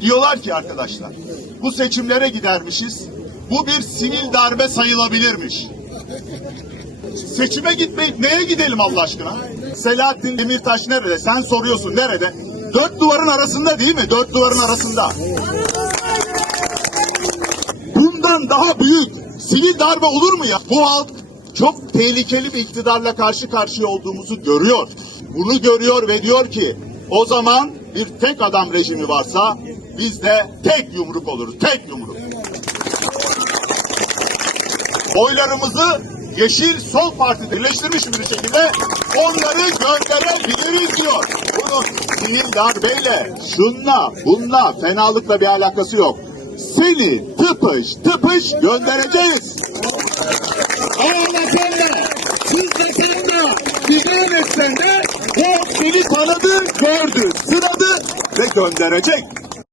Diyorlar ki arkadaşlar, bu seçimlere gidermişiz, bu bir sivil darbe sayılabilirmiş. Seçime gitmeyip neye gidelim Allah aşkına? Selahattin Demirtaş nerede? Sen soruyorsun nerede? Dört duvarın arasında değil mi? Dört duvarın arasında. Bundan daha büyük sivil darbe olur mu ya? Bu halk çok tehlikeli bir iktidarla karşı karşıya olduğumuzu görüyor. Bunu görüyor ve diyor ki o zaman bir tek adam rejimi varsa biz de tek yumruk oluruz. Tek yumruk. Oylarımızı Yeşil Sol Parti birleştirmiş bir şekilde onları gönderebiliriz diyor. Bunun sivil darbeyle, şunla, bunla, fenalıkla bir alakası yok. Seni tıpış tıpış göndereceğiz. Ağlasan da, sızlasan da, figan etsen de o seni tanıdı, gördü, sınadı ve gönderecek.